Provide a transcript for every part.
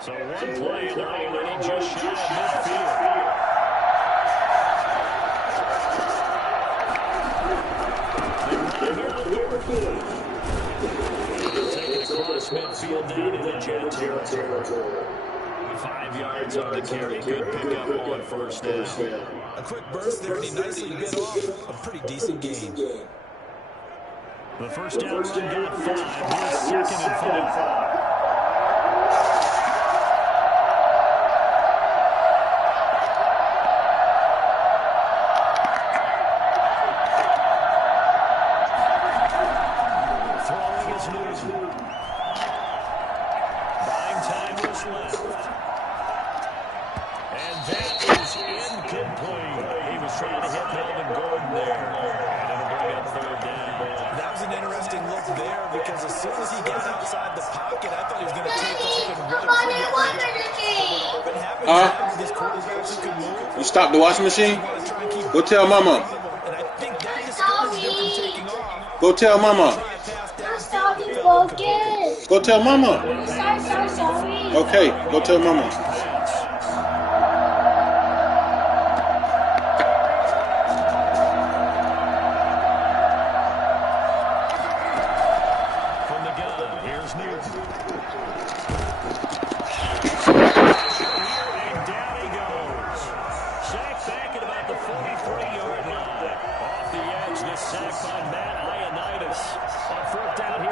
So one play, and they're already just shy of midfield. Taking across midfield down into Jet territory. 5 yards on the carry. Good pickup on first down. A quick burst there, and he nicely bit off a pretty decent gain. The first down run got 5. Here's 2nd and 5. You stopped the washing machine? Go tell mama. Go tell mama. Go tell mama. Okay, go tell mama. From the gun, here's Newton.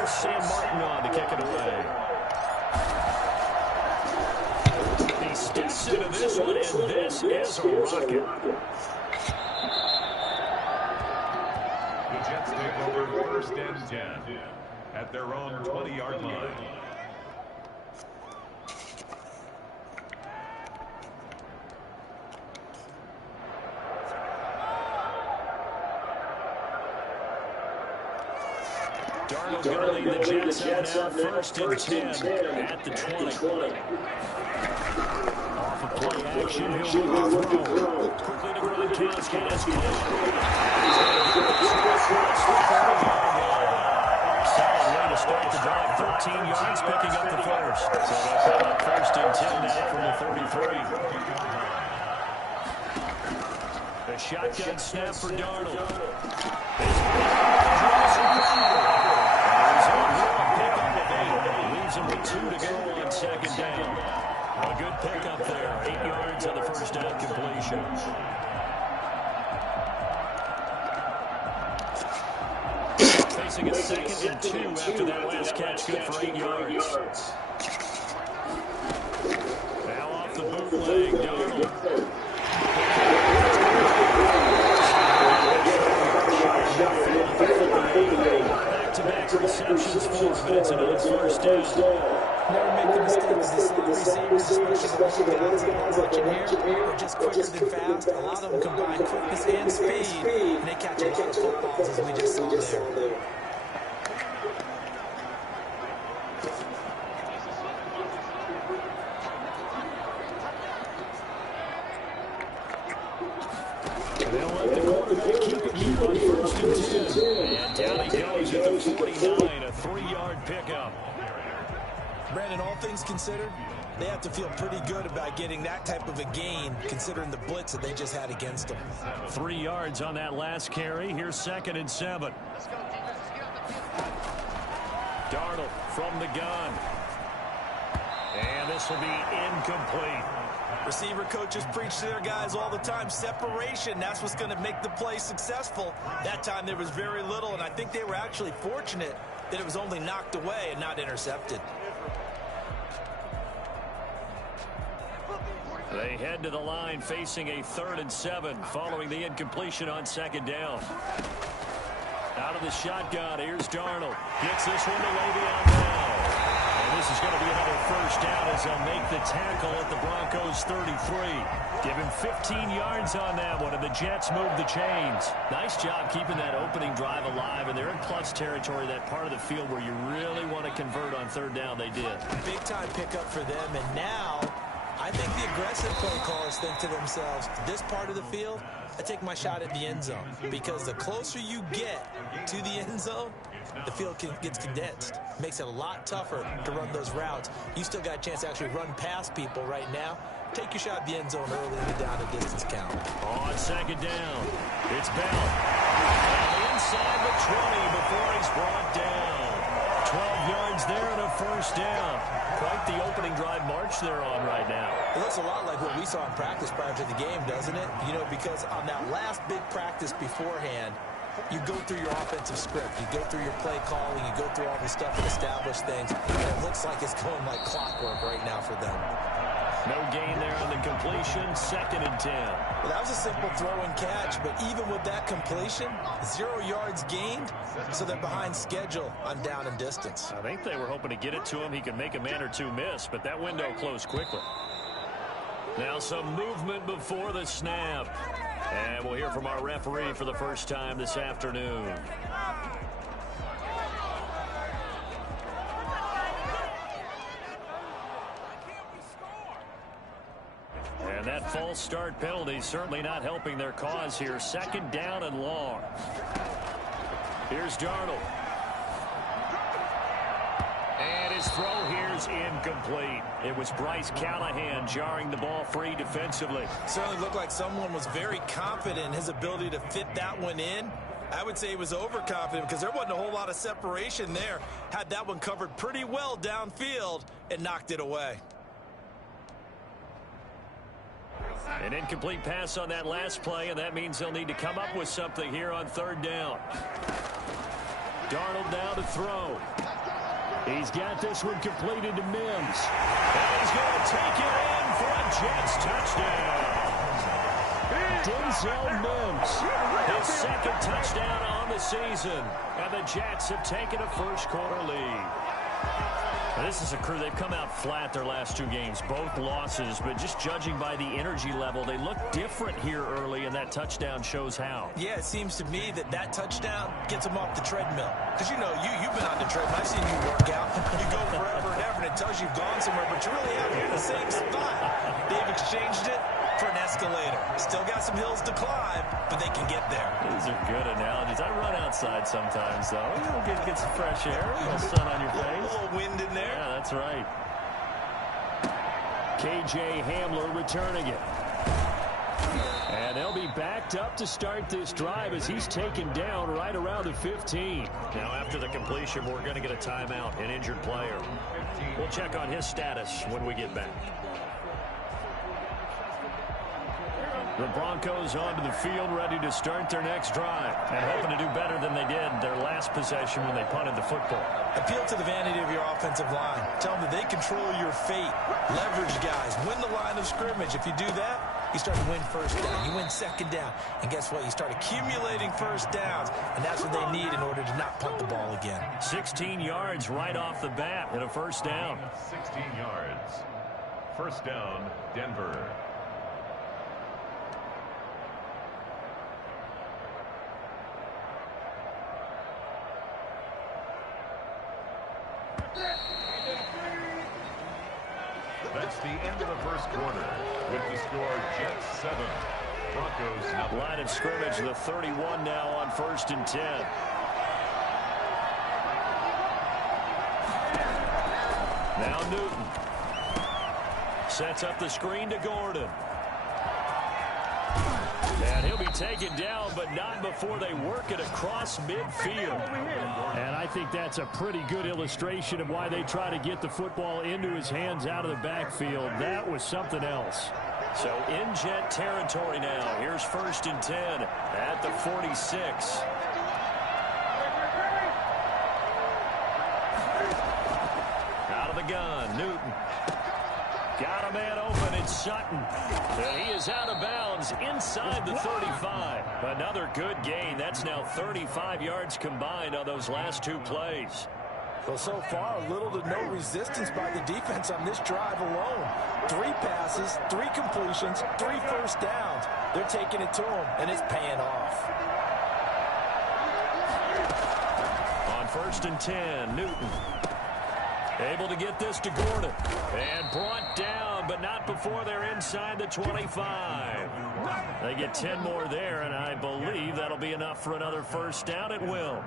Sam Martin on to kick it away. He steps into this one, and this is a rocket. The Jets take over 1st and 10 at their own 20-yard line. Darnold's going to lead the Jets out now, 1st and 10 at the 20. Off of play action, he'll look to throw. Quickly to Gronkowski, that's clear. Solid way to start the drive, 13 yards, picking up the first. So they'll pick up 1st and 10 now from the 33. The shotgun snap for Darnold. Leaves him with 2 to go on 2nd down. A good pickup there. 8 yards on the first down completion. Facing a 2nd and 2 after that last catch, good for 8 yards. Now off the bootleg, Darnold. Back-to-back receptions for him, but it's another first down. Never make the mistake of the receivers, especially the guys that are watching here, are just quicker than fast. A lot of them combine quickness and speed, and they catch a lot of footballs, as we just saw there. They'll let the quarterback keep it moving on 1st and 10. And down he goes at the 49, a 3-yard pickup. Brandon, all things considered, they have to feel pretty good about getting that type of a gain, considering the blitz that they just had against them. 3 yards on that last carry. Here's 2nd and 7. Darnold from the gun. And this will be incomplete. Receiver coaches preach to their guys all the time. Separation, that's what's going to make the play successful. That time there was very little, and I think they were actually fortunate that it was only knocked away and not intercepted. They head to the line facing a 3rd and 7 following the incompletion on 2nd down. Out of the shotgun, here's Darnold. Gets this one to Le'Veon Bell. And this is going to be another first down as they'll make the tackle at the Broncos 33. Give him 15 yards on that one, and the Jets move the chains. Nice job keeping that opening drive alive, and they're in plus territory, that part of the field where you really want to convert on 3rd down. They did. Big-time pickup for them, and now I I think the aggressive play callers think to themselves, this part of the field, I take my shot at the end zone. Because the closer you get to the end zone, the field gets condensed. Makes it a lot tougher to run those routes. You still got a chance to actually run past people right now. Take your shot at the end zone early in the down and distance count. On second down, it's Bell. And inside the 20 before he's brought down. 12 yards there and a first down. Quite the opening drive march they're on right now. It looks a lot like what we saw in practice prior to the game, doesn't it? You know, because on that last big practice beforehand, you go through your offensive script. You go through your play calling. You go through all the stuff and establish things. And it looks like it's going like clockwork right now for them. No gain there on the completion. 2nd and 10. Well, that was a simple throw and catch, but even with that completion, 0 yards gained, so they're behind schedule on down and distance. I think they were hoping to get it to him. He could make a man or two miss, but that window closed quickly. Now some movement before the snap. And we'll hear from our referee for the first time this afternoon. And that false start penalty certainly not helping their cause here. 2nd down and long. Here's Darnold. And his throw here's incomplete. It was Bryce Callahan jarring the ball free defensively. Certainly looked like someone was very confident in his ability to fit that one in. I would say he was overconfident because there wasn't a whole lot of separation there. Had that one covered pretty well downfield and knocked it away. An incomplete pass on that last play, and that means they'll need to come up with something here on 3rd down. Darnold now to throw. He's got this one completed to Mims. And he's going to take it in for a Jets touchdown. Denzel Mims, his 2nd touchdown on the season. And the Jets have taken a first-quarter lead. Now, this is a crew, they've come out flat their last 2 games, both losses, but just judging by the energy level, they look different here early, and that touchdown shows how. Yeah, it seems to me that touchdown gets them off the treadmill. Because, you know, you've been on the treadmill. I've seen you work out. You go forever and ever, and it tells you you've gone somewhere, but you really haven't in the same spot. They've exchanged it for an escalator. Still got some hills to climb, but they can get there. These are good analogies. I run outside sometimes, though. You know, get some fresh air, a little sun on your face. A little wind in there. Yeah, that's right. KJ Hamler returning it. And they'll be backed up to start this drive as he's taken down right around the 15. Now, after the completion, we're going to get a timeout, an injured player. We'll check on his status when we get back. The Broncos onto the field, ready to start their next drive, and hoping to do better than they did their last possession when they punted the football. Appeal to the vanity of your offensive line. Tell them that they control your fate. Leverage guys. Win the line of scrimmage. If you do that, you start to win 1st down. You win 2nd down. And guess what? You start accumulating 1st downs, and that's what they need in order to not punt the ball again. 16 yards right off the bat and a 1st down. 16 yards. 1st down, Denver. That's the end of the 1st quarter. With the score, Jets 7, Broncos nothing. Line of scrimmage, the 31 now on 1st and 10. Now Newton. Sets up the screen to Gordon. And he'll be taken down, but not before they work it across midfield. And I think that's a pretty good illustration of why they try to get the football into his hands out of the backfield. That was something else. So in Jet territory now. Here's 1st and 10 at the 46. Out of the gun, Newton. Got a man open, it's Sutton. And he is out of bounds inside the 35. Another good gain. That's now 35 yards combined on those last 2 plays. Well, so far, little to no resistance by the defense on this drive alone. 3 passes, 3 completions, 3 1st downs. They're taking it to him, and it's paying off. On 1st and 10, Newton. Able to get this to Gordon. And brought down, but not before they're inside the 25. They get 10 more there, and I believe that'll be enough for another first down. It will.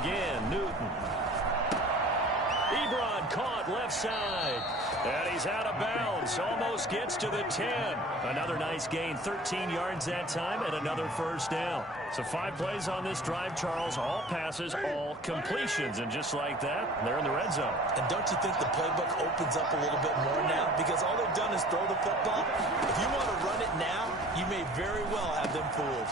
Again, Newton. Ebron caught left side. And he's out of bounds. Almost gets to the 10. Another nice gain. 13 yards that time and another first down. So 5 plays on this drive, Charles. All passes, all completions. And just like that, they're in the red zone. And don't you think the playbook opens up a little bit more now? Because all they've done is throw the football. If you want to run it now, you may very well have them fooled.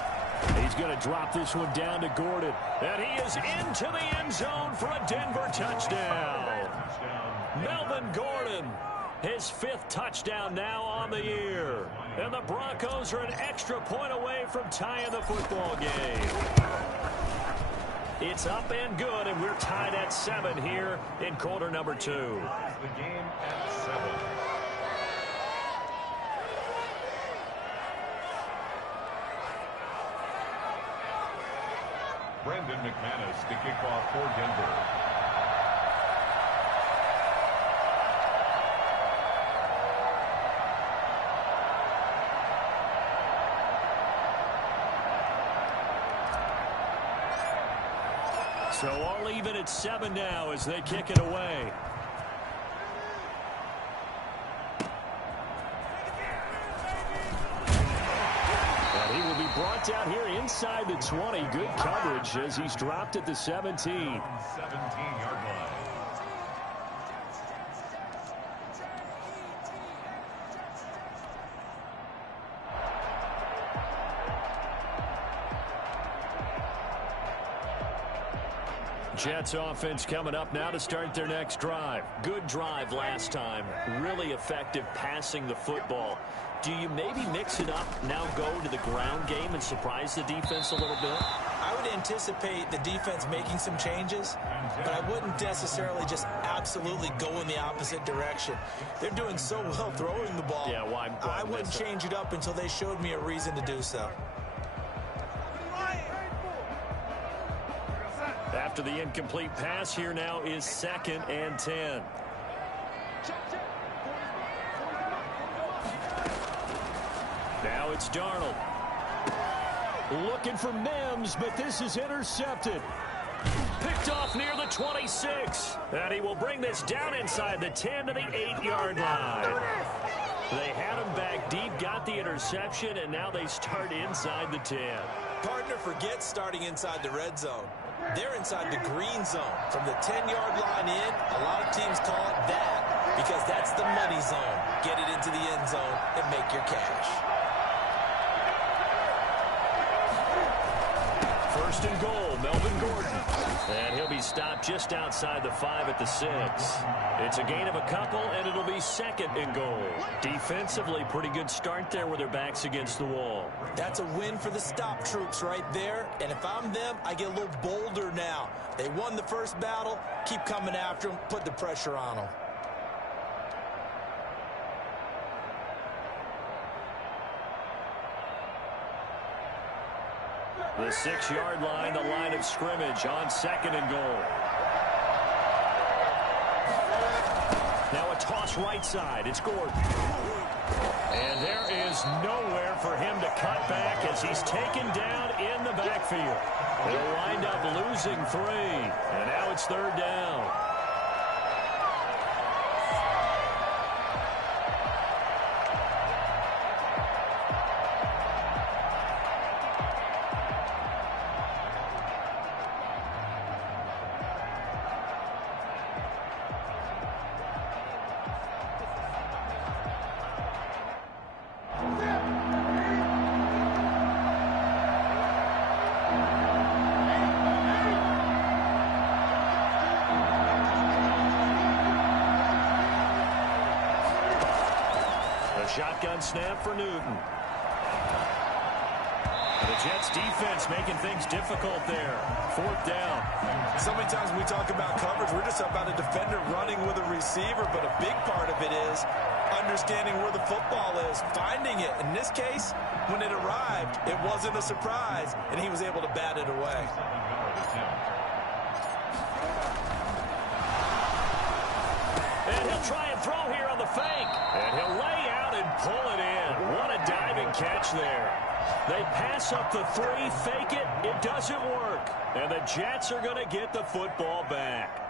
He's going to drop this one down to Gordon. And he is into the end zone for a Denver touchdown. Melvin Gordon, his 5th touchdown now on the year. And the Broncos are an extra point away from tying the football game. It's up and good, and we're tied at 7 here in quarter number 2. The game at 7. Brendan McManus to kick off for Denver. So all even at 7 now as they kick it away. Brought down here inside the 20. Good coverage as he's dropped at the 17. 17-yard line. Jets offense coming up now to start their next drive. Good drive last time. Really effective passing the football. Do you maybe mix it up, now go to the ground game and surprise the defense a little bit? I would anticipate the defense making some changes, but I wouldn't necessarily just absolutely go in the opposite direction. They're doing so well throwing the ball. Yeah, why I wouldn't change it up until they showed me a reason to do so. After the incomplete pass, here now is 2nd and 10. Now it's Darnold. Looking for Mims, but this is intercepted. Picked off near the 26. And he will bring this down inside the 10 to the 8-yard line. They had him back deep, got the interception, and now they start inside the 10. Partner forgets starting inside the red zone. They're inside the green zone. From the 10-yard line in, a lot of teams call it that because that's the money zone. Get it into the end zone and make your cash. 1st and goal, Melvin Gordon. And he'll be stopped just outside the 5 at the 6. It's a gain of a couple, and it'll be 2nd and goal. Defensively, pretty good start there with their backs against the wall. That's a win for the stop troops right there. And if I'm them, I get a little bolder now. They won the first battle. Keep coming after them. Put the pressure on them. The 6-yard line, the line of scrimmage on 2nd and goal. Now a toss right side. It's Gordon. And there is nowhere for him to cut back as he's taken down in the backfield. They'll wind up losing 3. And now it's 3rd down. Shotgun snap for Newton. The Jets defense making things difficult there. 4th down. So many times when we talk about coverage, we're just about a defender running with a receiver, but a big part of it is understanding where the football is, finding it. In this case, when it arrived, it wasn't a surprise, and he was able to bat it away. And he'll try and throw here on the fake. And he'll lay out and pull it in. What a diving catch there. They pass up the 3, fake it, it doesn't work. And the Jets are going to get the football back.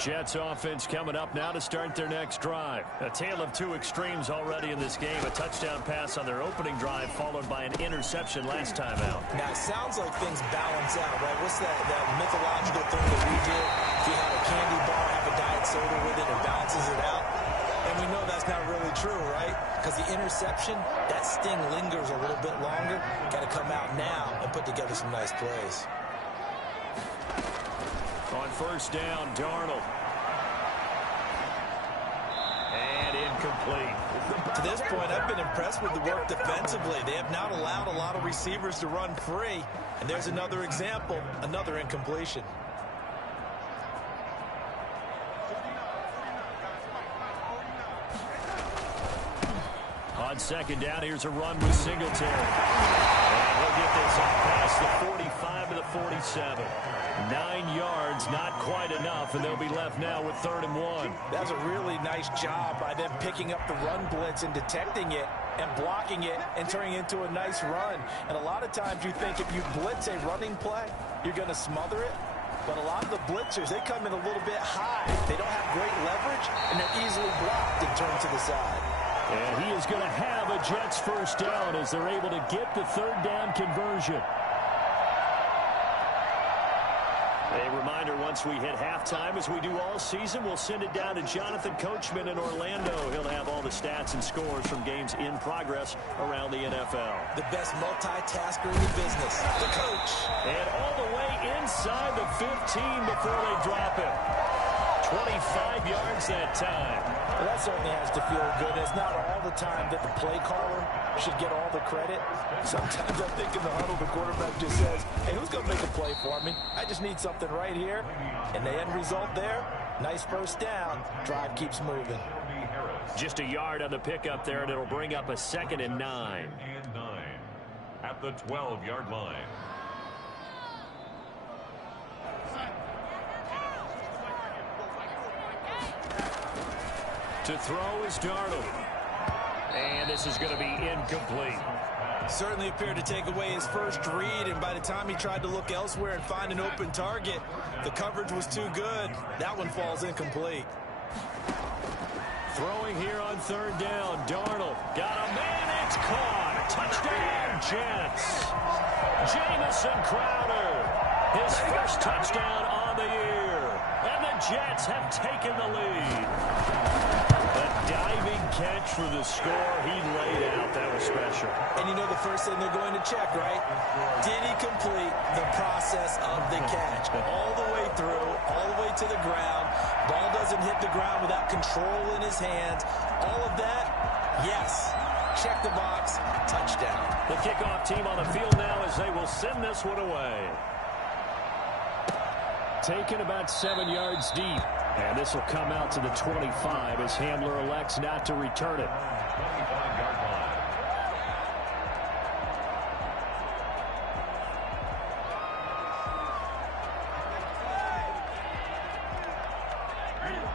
Jets offense coming up now to start their next drive. A tale of 2 extremes already in this game. A touchdown pass on their opening drive followed by an interception last time out. Now, it sounds like things balance out, right? What's that mythological thing that we do? If you have a candy bar, have a diet soda with it, it balances it out. And we know that's not really true, right? Because the interception, that sting lingers a little bit longer. Got to come out now and put together some nice plays. On 1st down, Darnold. And incomplete. To this point, I've been impressed with the work defensively. They have not allowed a lot of receivers to run free. And there's another example, another incompletion. On 2nd down, here's a run with Singletary. And he'll get this up past the 45 to the 47. 9 yards, not quite enough, and they'll be left now with 3rd and 1. That's a really nice job by them picking up the run blitz and detecting it and blocking it and turning it into a nice run. And a lot of times you think if you blitz a running play, you're going to smother it. But a lot of the blitzers, they come in a little bit high. They don't have great leverage, and they're easily blocked and turned to the side. And he is going to have a Jets 1st down as they're able to get the 3rd down conversion. A reminder, once we hit halftime, as we do all season, we'll send it down to Jonathan Coachman in Orlando. He'll have all the stats and scores from games in progress around the NFL. The best multitasker in the business, the coach. And all the way inside the 15 before they drop it. 25 yards that time. Well, that certainly has to feel good. It's not all the time that the play caller should get all the credit. Sometimes I think in the huddle, the quarterback just says, hey, who's going to make a play for me? I just need something right here. And the end result there, nice 1st down. Drive keeps moving. Just a yard on the pickup there, and it'll bring up a 2nd and 9. At the 12-yard line. To throw is Darnold. And this is going to be incomplete. Certainly appeared to take away his first read, and by the time he tried to look elsewhere and find an open target, the coverage was too good. That one falls incomplete. Throwing here on 3rd down. Darnold got a man. It's caught. Touchdown, Jets. Jamison Crowder. His first touchdown on the year. And the Jets have taken the lead. A diving catch for the score. He laid out. That was special. And you know the first thing they're going to check, right? Did he complete the process of the catch? All the way through, all the way to the ground. Ball doesn't hit the ground without control in his hands. All of that, yes. Check the box, touchdown. The kickoff team on the field now as they will send this one away. Taken about 7 yards deep. And this will come out to the 25 as Hamler elects not to return it. 25-yard line.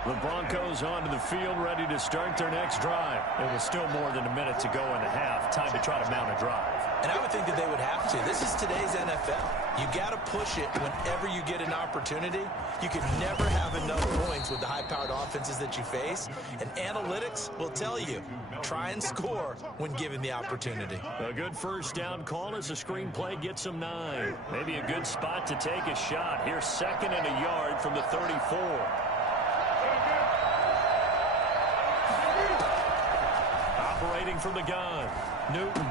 The Broncos onto the field, ready to start their next drive. It was still more than a minute to go in the half. Time to try to mount a drive. And I would think that they would have to. This is today's NFL. You got to push it whenever you get an opportunity. You can never have enough points with the high-powered offenses that you face. And analytics will tell you, try and score when given the opportunity. A good 1st down call as the screenplay gets them 9. Maybe a good spot to take a shot. Here's 2nd and a yard from the 34. Operating from the gun, Newton.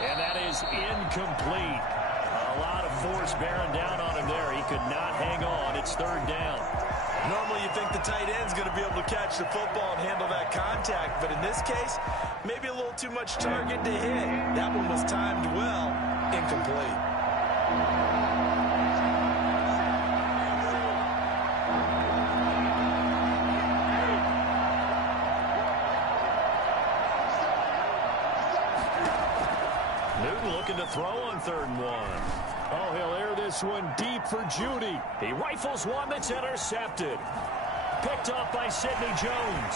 And that is incomplete. A lot of force bearing down on him there. He could not hang on. It's third down. Normally you think the tight end's going to be able to catch the football and handle that contact, but in this case, maybe a little too much target to hit. That one was timed well, incomplete. Newton looking to throw on 3rd and 1. Oh, he'll air this one deep for Judy. He rifles one that's intercepted. Picked off by Sidney Jones.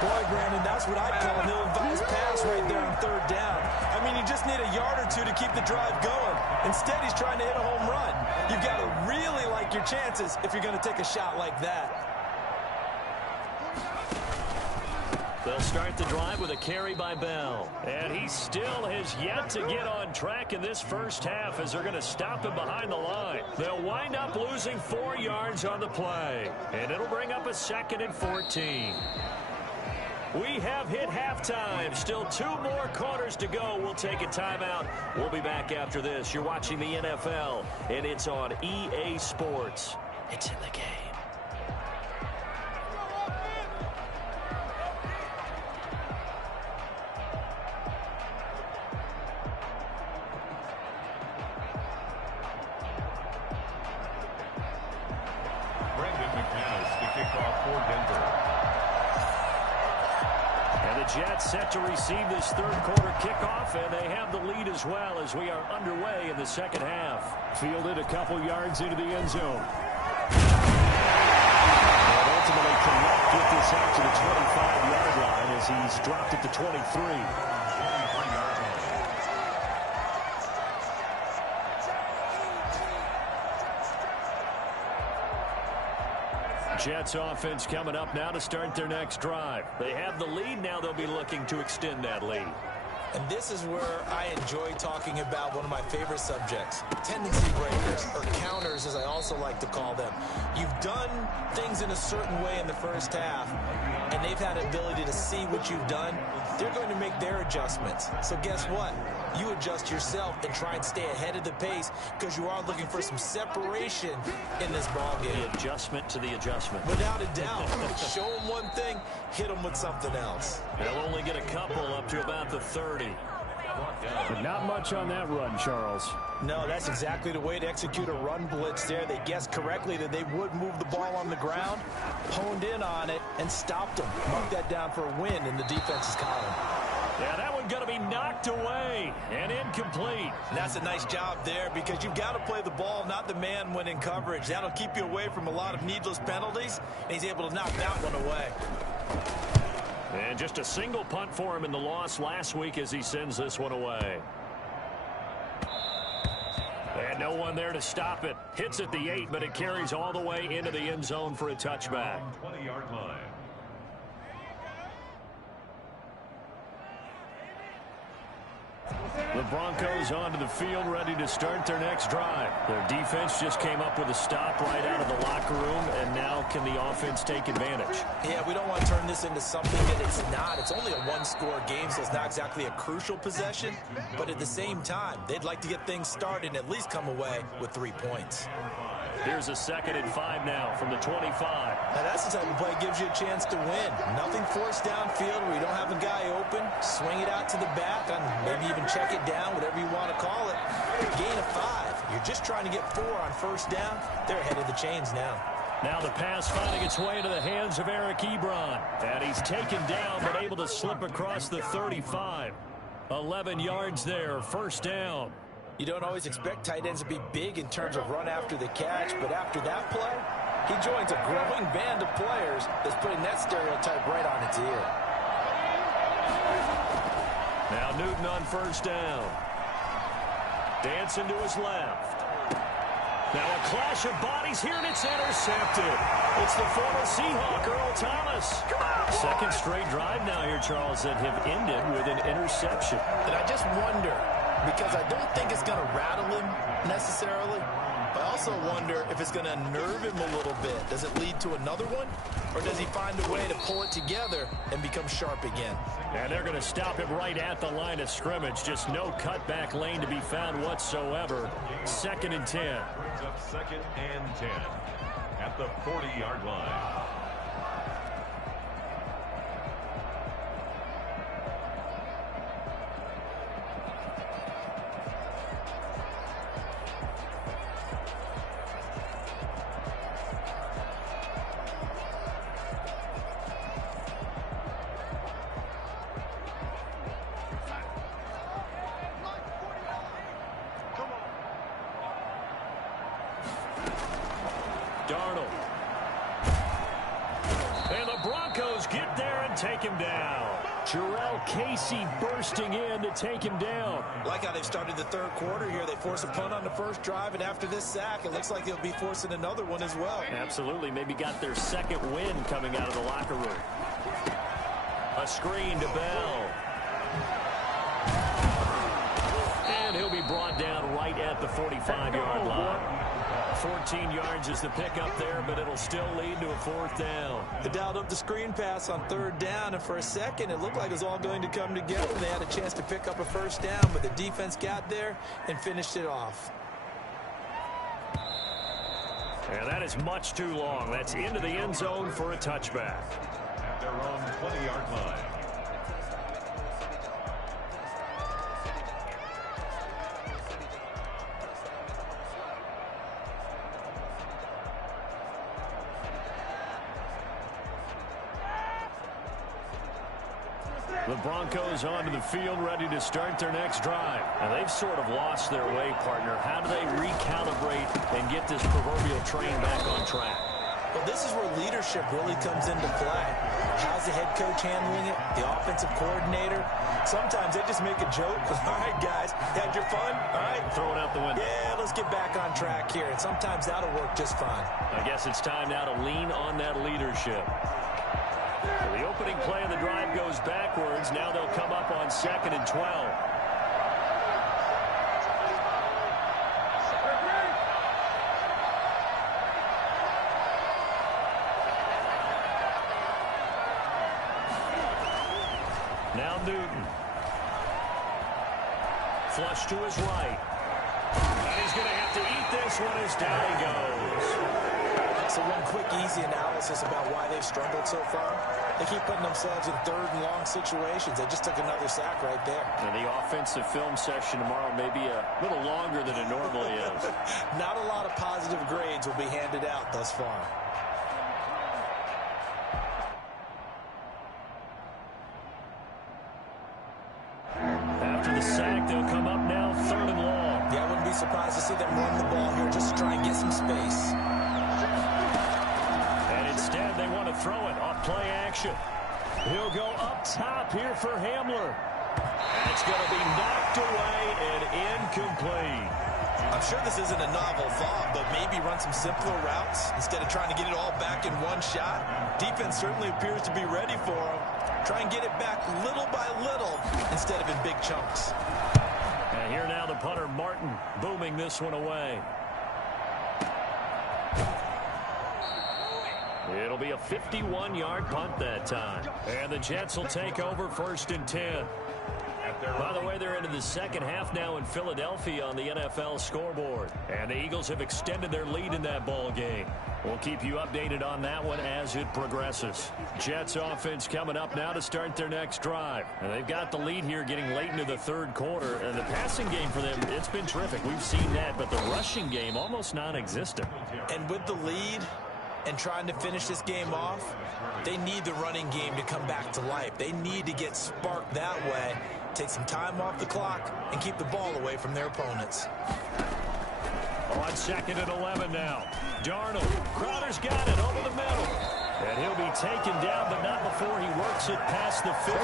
Boy, Brandon, that's what I'd call an ill-advised pass right there on 3rd down. I mean, you just need a yard or two to keep the drive going. Instead, he's trying to hit a home run. You've got to really like your chances if you're going to take a shot like that. They'll start the drive with a carry by Bell. And he still has yet to get on track in this first half as they're going to stop him behind the line. They'll wind up losing 4 yards on the play. And it'll bring up a 2nd and 14. We have hit halftime. Still 2 more quarters to go. We'll take a timeout. We'll be back after this. You're watching the NFL, and it's on EA Sports. It's in the game. Jets set to receive this 3rd quarter kickoff, and they have the lead as well as we are underway in the 2nd half. Fielded a couple yards into the end zone. And ultimately cannot get this out to the 25-yard line as he's dropped it to 23. Jets offense coming up now to start their next drive. They have the lead. Now they'll be looking to extend that lead. And this is where I enjoy talking about one of my favorite subjects, tendency breakers, or counters as I also like to call them. You've done things in a certain way in the first half, and they've had the ability to see what you've done. They're going to make their adjustments. So guess what? You adjust yourself and try and stay ahead of the pace because you are looking for some separation in this ballgame. The adjustment to the adjustment. Without a doubt. Show them one thing, hit them with something else. They'll only get a couple up to about the 30. But not much on that run, Charles. No, that's exactly the way to execute a run blitz there. They guessed correctly that they would move the ball on the ground, honed in on it, and stopped them. Marked that down for a win in the defense's column. Yeah, that one's going to be knocked away and incomplete. And that's a nice job there because you've got to play the ball, not the man when in coverage. That'll keep you away from a lot of needless penalties, and he's able to knock that one away. And just a single punt for him in the loss last week as he sends this one away. And no one there to stop it. Hits at the 8, but it carries all the way into the end zone for a touchback. 20-yard line. The Broncos onto the field, ready to start their next drive. Their defense just came up with a stop right out of the locker room, and now can the offense take advantage? Yeah, we don't want to turn this into something that it's not. It's only a one-score game, so it's not exactly a crucial possession. But at the same time, they'd like to get things started and at least come away with 3 points. Here's a 2nd and 5 now from the 25. Now that's the type of play that gives you a chance to win. Nothing forced downfield where you don't have a guy open. Swing it out to the back, and maybe even check it down, whatever you want to call it. Gain of 5. You're just trying to get 4 on first down. They're ahead of the chains now. Now the pass finding its way into the hands of Eric Ebron. And he's taken down but able to slip across the 35. 11 yards there, first down. You don't always expect tight ends to be big in terms of run after the catch, but after that play, he joins a growing band of players that's putting that stereotype right on its ear. Now Newton on first down. Dancing to his left. Now a clash of bodies here, and it's intercepted. It's the former Seahawk, Earl Thomas. Second straight drive now here, Charles, that have ended with an interception. And I just wonder, because I don't think it's going to rattle him necessarily. But I also wonder if it's going to nerve him a little bit. Does it lead to another one? Or does he find a way to pull it together and become sharp again? And they're going to stop him right at the line of scrimmage. Just no cutback lane to be found whatsoever. 2nd and 10. Brings up 2nd and 10 at the 40-yard line. Darnold. And the Broncos get there and take him down. Jarrell Casey bursting in to take him down. Like how they've started the 3rd quarter here. They force a punt on the first drive, and after this sack, it looks like they'll be forcing another one as well. Absolutely. Maybe got their 2nd win coming out of the locker room. A screen to Bell. And he'll be brought down right at the 45-yard line. 14 yards is the pickup there, but it'll still lead to a 4th down. They dialed up the screen pass on 3rd down, and for a second, it looked like it was all going to come together. They had a chance to pick up a 1st down, but the defense got there and finished it off. And that is much too long. That's into the end zone for a touchback. At their own 20-yard line. The Broncos onto the field, ready to start their next drive. And they've sort of lost their way, partner. How do they recalibrate and get this proverbial train back on track? Well, this is where leadership really comes into play. How's the head coach handling it? The offensive coordinator? Sometimes they just make a joke. All right, guys, had your fun? All right. Throw it out the window. Yeah, let's get back on track here. And sometimes that'll work just fine. I guess it's time now to lean on that leadership. So the opening play of the drive goes backwards. Now they'll come up on 2nd and 12. Now Newton. Flush to his right. And he's going to have to eat this one as down he goes. So one quick, easy analysis about why they've struggled so far. They keep putting themselves in 3rd and long situations. They just took another sack right there. And the offensive film session tomorrow may be a little longer than it normally is. Not a lot of positive grades will be handed out thus far. After the sack, they'll come up now 3rd and long. Yeah, I wouldn't be surprised to see them run the ball here just to try and get some space. Instead, they want to throw it off play action. He'll go up top here for Hamler. And it's going to be knocked away and incomplete. I'm sure this isn't a novel thought, but maybe run some simpler routes instead of trying to get it all back in one shot. Defense certainly appears to be ready for him. Try and get it back little by little instead of in big chunks. And here now the punter, Martin, booming this one away. It'll be a 51-yard punt that time. And the Jets will take over 1st and 10. By the way, they're into the 2nd half now in Philadelphia on the NFL scoreboard. And the Eagles have extended their lead in that ball game. We'll keep you updated on that one as it progresses. Jets offense coming up now to start their next drive. And they've got the lead here getting late into the 3rd quarter. And the passing game for them, it's been terrific. We've seen that. But the rushing game, almost non-existent. And with the lead and trying to finish this game off, they need the running game to come back to life. They need to get sparked that way, take some time off the clock, and keep the ball away from their opponents. On 2nd and 11 now. Darnold. Crowder's got it over the middle. And he'll be taken down, but not before he works it past the 50.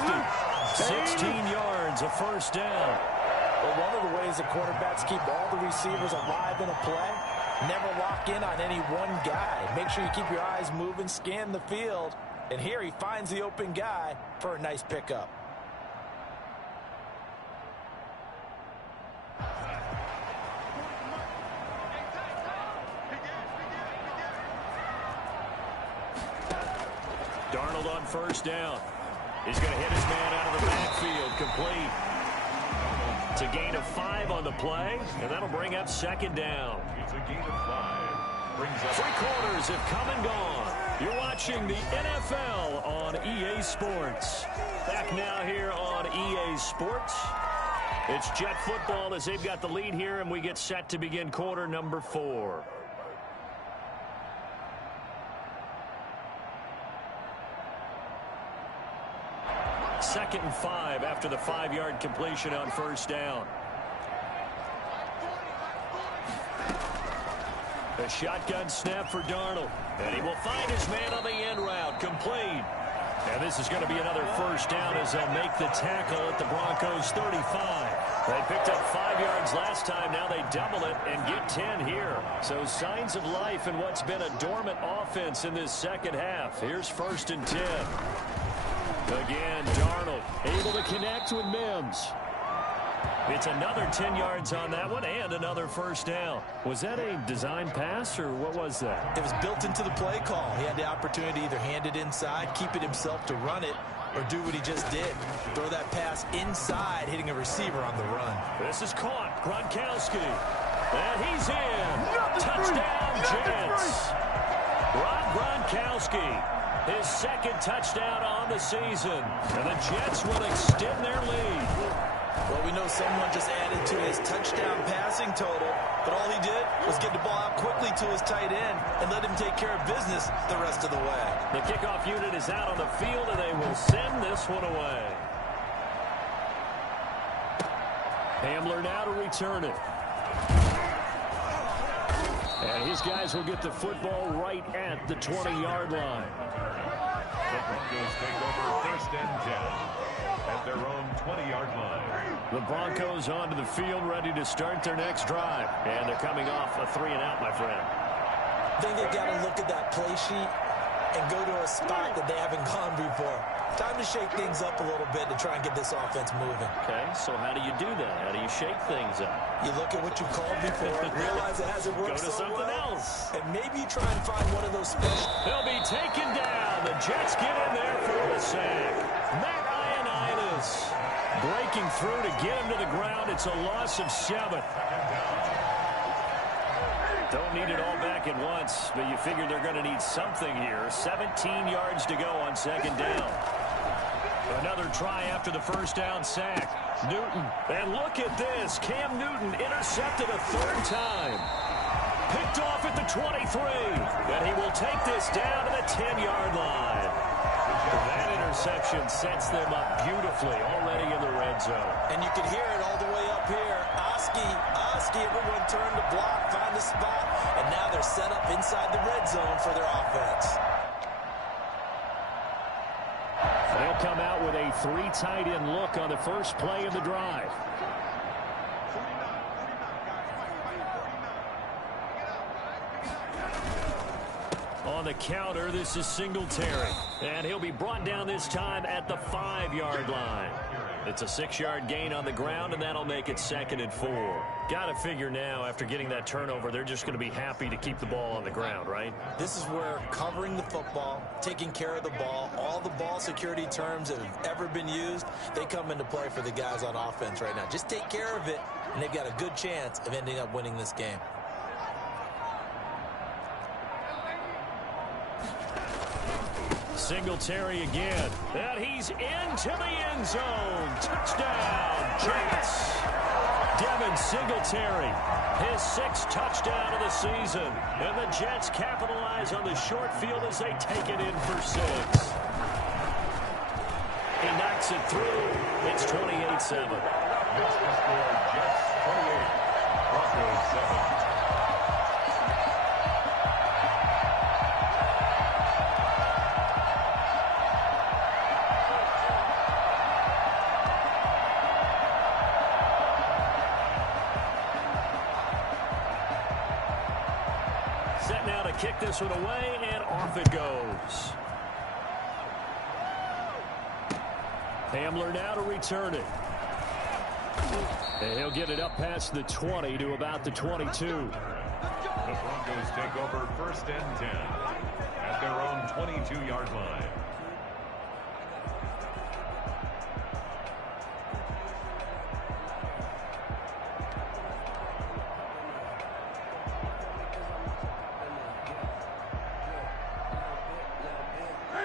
16 yards, a 1st down. Well, one of the ways that quarterbacks keep all the receivers alive in a play, never lock in on any one guy. Make sure you keep your eyes moving, scan the field. And here he finds the open guy for a nice pickup. Darnold on first down. He's going to hit his man out of the backfield. Complete. It's a gain of 5 on the play, and that'll bring up second down. It's a gain of 5. Brings up 3 quarters have come and gone. You're watching the NFL on EA Sports. Back now here on EA Sports. It's Jet football as they've got the lead here, and we get set to begin quarter number 4. Second and 5 after the 5-yard completion on first down. A shotgun snap for Darnold. And he will find his man on the end route. Complete. And this is going to be another first down as they'll make the tackle at the Broncos 35. They picked up 5 yards last time. Now they double it and get 10 here. So signs of life in what's been a dormant offense in this second half. Here's first and 10. Again, Darnold able to connect with Mims. It's another 10 yards on that one and another first down. Was that a design pass or what was that? It was built into the play call. He had the opportunity to either hand it inside, keep it himself to run it, or do what he just did. Throw that pass inside, hitting a receiver on the run. This is caught. Gronkowski. And he's in. Touchdown, Jets. Rob Gronkowski. His second touchdown on the season. And the Jets will extend their lead. Well, we know someone just added to his touchdown passing total, but all he did was get the ball out quickly to his tight end and let him take care of business the rest of the way. The kickoff unit is out on the field, and they will send this one away. Hamler now to return it. And his guys will get the football right at the 20-yard line. The Broncos take over first and 10 at their own 20-yard line. The Broncos onto the field, ready to start their next drive. And they're coming off a 3-and-out, my friend. I think they got to look at that play sheet and go to a spot that they haven't gone before. Time to shake things up a little bit to try and get this offense moving. Okay, so how do you do that? How do you shake things up? You look at what you called before, realize it hasn't worked so well. Go to something else. And maybe you try and find one of those special. They'll be taken down. The Jets get in there for the sack. Matt Ioannidis breaking through to get him to the ground. It's a loss of 7. Don't need it all back at once, but you figure they're going to need something here. 17 yards to go on second down. Another try after the first down sack. Newton, and look at this. Cam Newton intercepted a 3rd time. Picked off at the 23. And he will take this down to the 10-yard line. That interception sets them up beautifully already in the red zone. And you can hear it all the way up here. Oski, everyone turned to block, find a spot, and now they're set up inside the red zone for their offense. They'll come out with a 3 tight end look on the first play of the drive. On the counter, this is Singletary. And he'll be brought down this time at the 5-yard line. It's a 6-yard gain on the ground, and that'll make it 2nd and 4. Got to figure now, after getting that turnover, they're just going to be happy to keep the ball on the ground, right? This is where covering the football, taking care of the ball, all the ball security terms that have ever been used, they come into play for the guys on offense right now. Just take care of it, and they've got a good chance of ending up winning this game. Singletary again. And he's into the end zone. Touchdown, Jets. Devin Singletary, his 6th touchdown of the season. And the Jets capitalize on the short field as they take it in for 6. He knocks it through. It's 28-7. Next to score, Jets 28, Broncos 7. Set now to kick this one away, and off it goes. Hamler now to return it. And he'll get it up past the 20 to about the 22. The Broncos take over first and 10 at their own 22-yard line.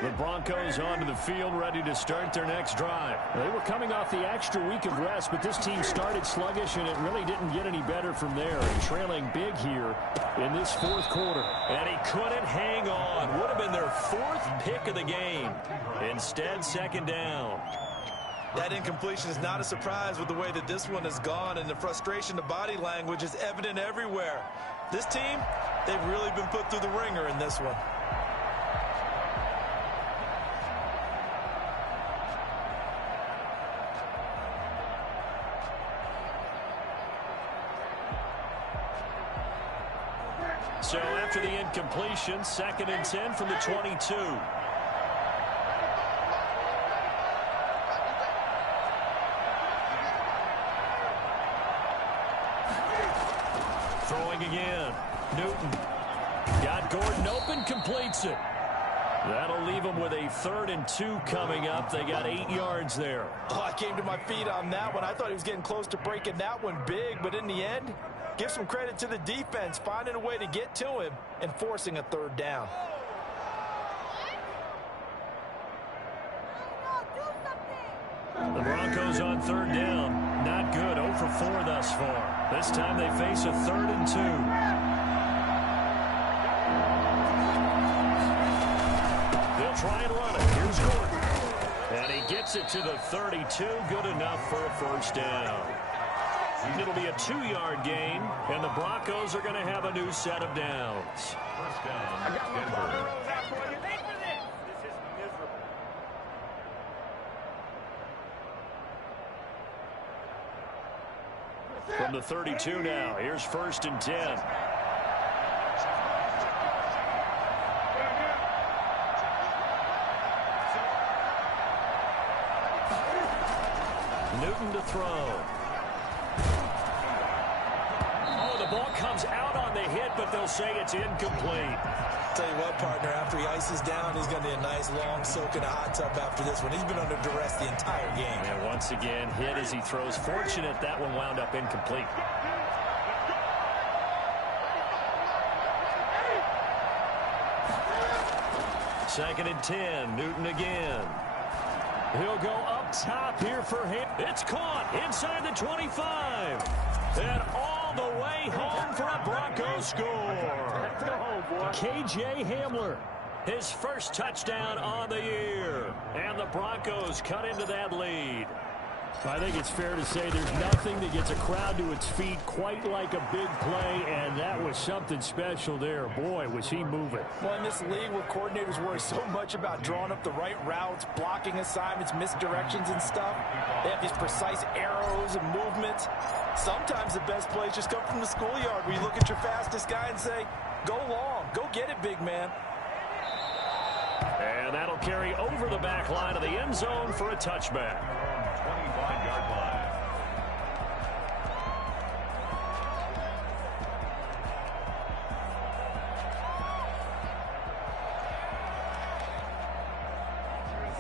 The Broncos onto the field, ready to start their next drive. They were coming off the extra week of rest, but this team started sluggish, and it really didn't get any better from there. And trailing big here in this fourth quarter. And he couldn't hang on. Would have been their fourth pick of the game. Instead, second down. That incompletion is not a surprise with the way that this one has gone, and the frustration, the body language is evident everywhere. This team, they've really been put through the ringer in this one. So after the incompletion, 2nd and 10 from the 22. Throwing again. Newton. Got Gordon open, completes it. That'll leave them with a 3rd and 2 coming up. They got 8 yards there. Oh, I came to my feet on that one. I thought he was getting close to breaking that one big, but in the end, give some credit to the defense, finding a way to get to him and forcing a 3rd down. The Broncos on 3rd down. Not good. 0 for 4 thus far. This time they face a 3rd and 2. They'll try and run it. Here's Gordon. And he gets it to the 32. Good enough for a 1st down. It'll be a 2-yard gain, and the Broncos are going to have a new set of downs. 1st down, Denver. From the 32 now, here's 1st and 10. Newton to throw. Oh, the ball comes out on the hit, but they'll say it's incomplete. Tell you what, partner, after he ices down, he's going to need a nice long soak in a hot tub after this one. He's been under duress the entire game. And once again, hit as he throws. Fortunate that one wound up incomplete. Second and 10, Newton again. He'll go up top here for him. It's caught inside the 25. And all the way home for a Broncos score. Let's go home, boy. KJ Hamler. His first touchdown on the year. And the Broncos cut into that lead. I think it's fair to say there's nothing that gets a crowd to its feet quite like a big play, and that was something special there. Boy, was he moving. Well, in this league where coordinators worry so much about drawing up the right routes, blocking assignments, misdirections and stuff, they have these precise arrows and movements. Sometimes the best plays just come from the schoolyard where you look at your fastest guy and say, go long, go get it, big man. And that'll carry over the back line of the end zone for a touchback. 25-yard line.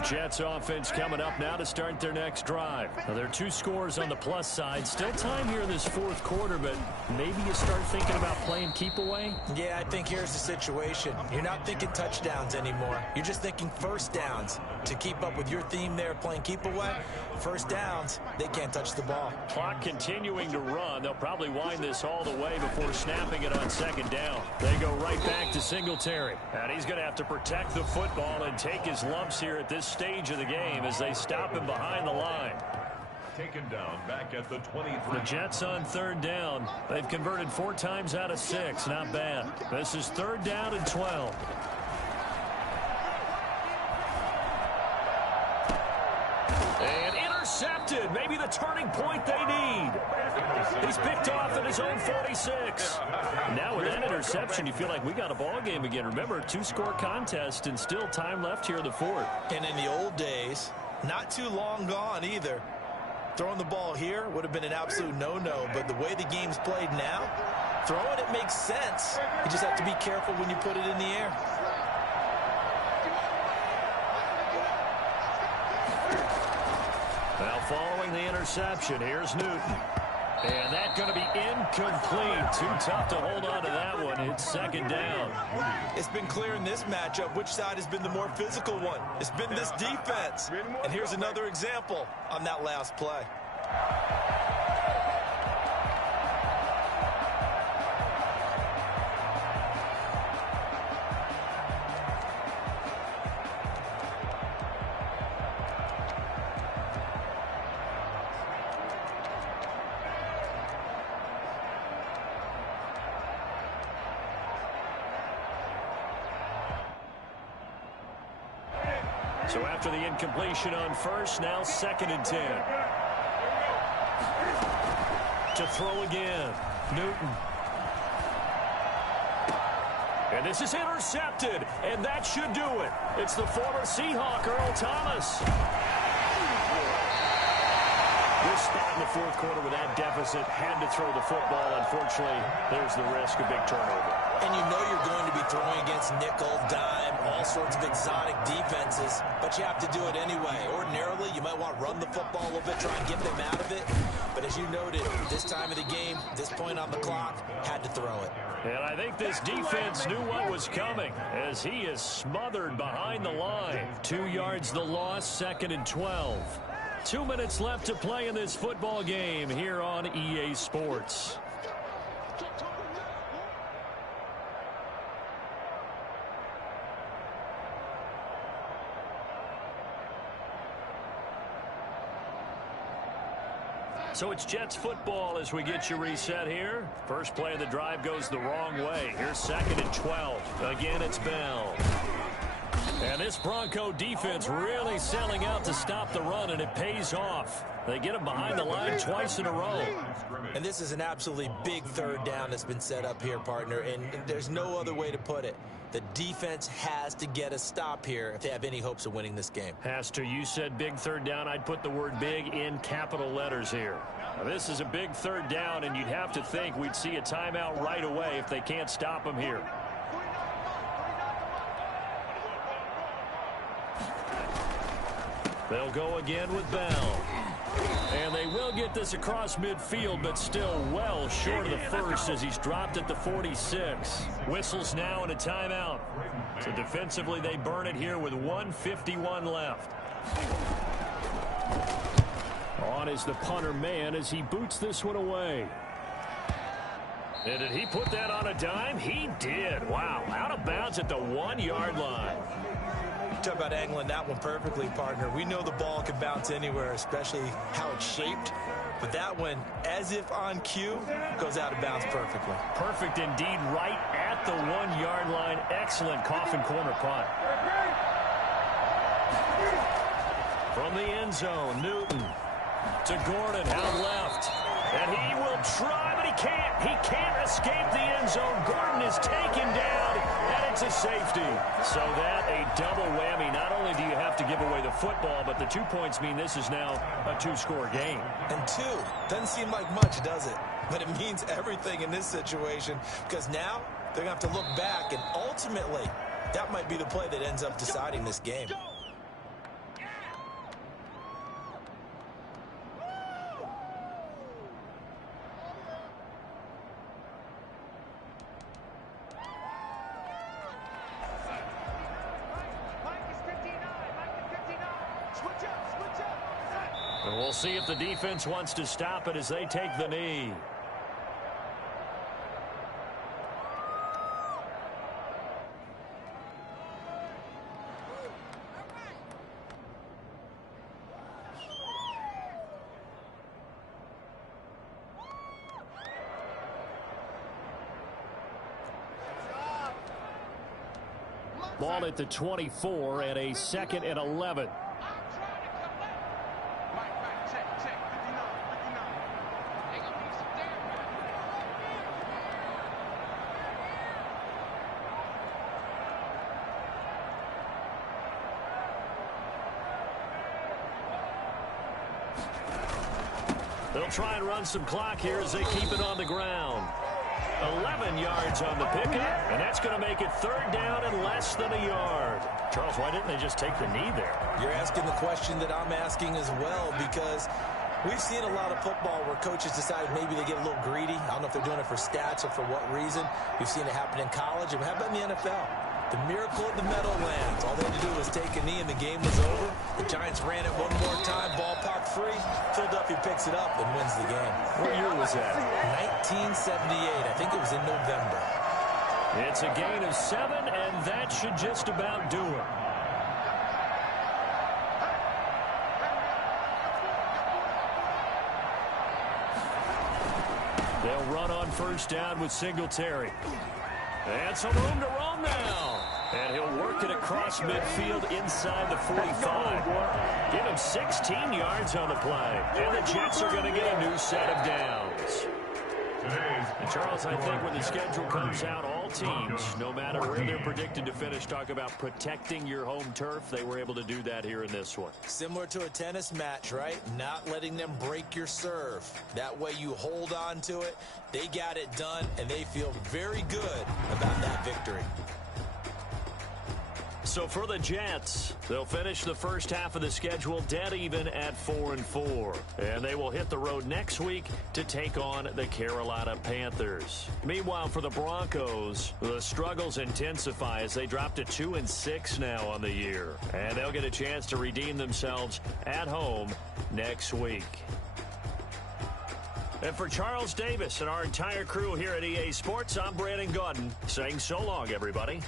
Jets offense coming up now to start their next drive. Now, there are 2 scores on the plus side. Still time here in this fourth quarter, but maybe you start thinking about playing keep away? Yeah, I think here's the situation. You're not thinking touchdowns anymore. You're just thinking 1st downs. To keep up with your theme there, playing keep away, 1st downs, they can't touch the ball. Clock continuing to run. They'll probably wind this all the way before snapping it on 2nd down. They go right back to Singletary. And he's going to have to protect the football and take his lumps here at this stage of the game as they stop him behind the line. Taken down back at the 23. The Jets on 3rd down. They've converted 4 times out of 6. Not bad. This is 3rd down and 12. And intercepted. Maybe the turning point they need. He's picked off at his own 46. Now with that interception, you feel like we got a ball game again. Remember, 2-score contest and still time left here in the 4th. And in the old days, not too long gone either, throwing the ball here would have been an absolute no-no. But the way the game's played now, throwing it makes sense. You just have to be careful when you put it in the air. Now following the interception, here's Newton. And that's going to be incomplete. Too tough to hold on to that one. It's second down. It's been clear in this matchup which side has been the more physical one. It's been this defense. And here's another example on that last play. So after the incompletion on first, now 2nd and 10. To throw again, Newton. And this is intercepted, and that should do it. It's the former Seahawk, Earl Thomas. This spot in the fourth quarter with that deficit, had to throw the football. Unfortunately, there's the risk of big turnover. And you know you're going to be throwing against nickel, dime, all sorts of exotic defenses, but you have to do it anyway. Ordinarily, you might want to run the football a little bit, try and get them out of it. But as you noted, this time of the game, this point on the clock, had to throw it. And I think this defense knew what was coming as he is smothered behind the line. 2 yards the loss, 2nd and 12. 2 minutes left to play in this football game here on EA Sports. So it's Jets football as we get you reset here. First play of the drive goes the wrong way. Here's 2nd and 12. Again, it's Bell. And this Bronco defense really selling out to stop the run, and it pays off. They get him behind the line twice in a row. And this is an absolutely big third down that's been set up here, partner, and there's no other way to put it. The defense has to get a stop here if they have any hopes of winning this game. Has to. You said big third down. I'd put the word big in capital letters here. Now, this is a big third down, and you'd have to think we'd see a timeout right away if they can't stop him here. They'll go again with Bell. And they will get this across midfield, but still well short of the first as he's dropped at the 46. Whistles now and a timeout. So defensively, they burn it here with 1:51 left. On is the punter man as he boots this one away. And did he put that on a dime? He did. Wow, out of bounds at the 1-yard line. Talk about angling that one perfectly, partner. We know the ball can bounce anywhere, especially how it's shaped. But that one, as if on cue, goes out of bounds perfectly. Perfect indeed, right at the 1-yard line. Excellent coffin corner punt. From the end zone, Newton to Gordon out left. And he will try, but he can't. He can't escape the end zone. Gordon is taken down, and it's a safety. So that a double whammy. Not only do you have to give away the football, but the 2 points mean this is now a 2-score game. And 2 doesn't seem like much, does it? But it means everything in this situation because now they're going to have to look back, and ultimately that might be the play that ends up deciding this game. And we'll see if the defense wants to stop it as they take the knee. Ball at the 24 and a 2nd and 11. They'll try and run some clock here as they keep it on the ground. 11 yards on the pickup, and that's going to make it 3rd down and less than a yard. Charles, why didn't they just take the knee there? You're asking the question that I'm asking as well, because We've seen a lot of football where coaches decide maybe they get a little greedy. I don't know if they're doing it for stats or for what reason. We've seen it happen in college, and how about in the NFL? The miracle of the Meadowlands. All they had to do was take a knee, and the game was over. The Giants ran it one more time, ball popped free. Philadelphia picks it up and wins the game. What year was that? 1978. I think it was in November. It's a gain of 7, and that should just about do it. They'll run on first down with Singletary. And some room to roam now. And he'll work it across midfield inside the 45. Give him 16 yards on the play. And the Jets are going to get a new set of downs. And Charles, I think when the schedule comes out, all teams, no matter where they're predicted to finish, talk about protecting your home turf. They were able to do that here in this one. Similar to a tennis match, right? Not letting them break your serve. That way you hold on to it. They got it done, and they feel very good about that victory. So for the Jets, they'll finish the first half of the schedule dead even at 4-4. And they will hit the road next week to take on the Carolina Panthers. Meanwhile, for the Broncos, the struggles intensify as they drop to 2-6 now on the year. And they'll get a chance to redeem themselves at home next week. And for Charles Davis and our entire crew here at EA Sports, I'm Brandon Gaudin saying so long, everybody.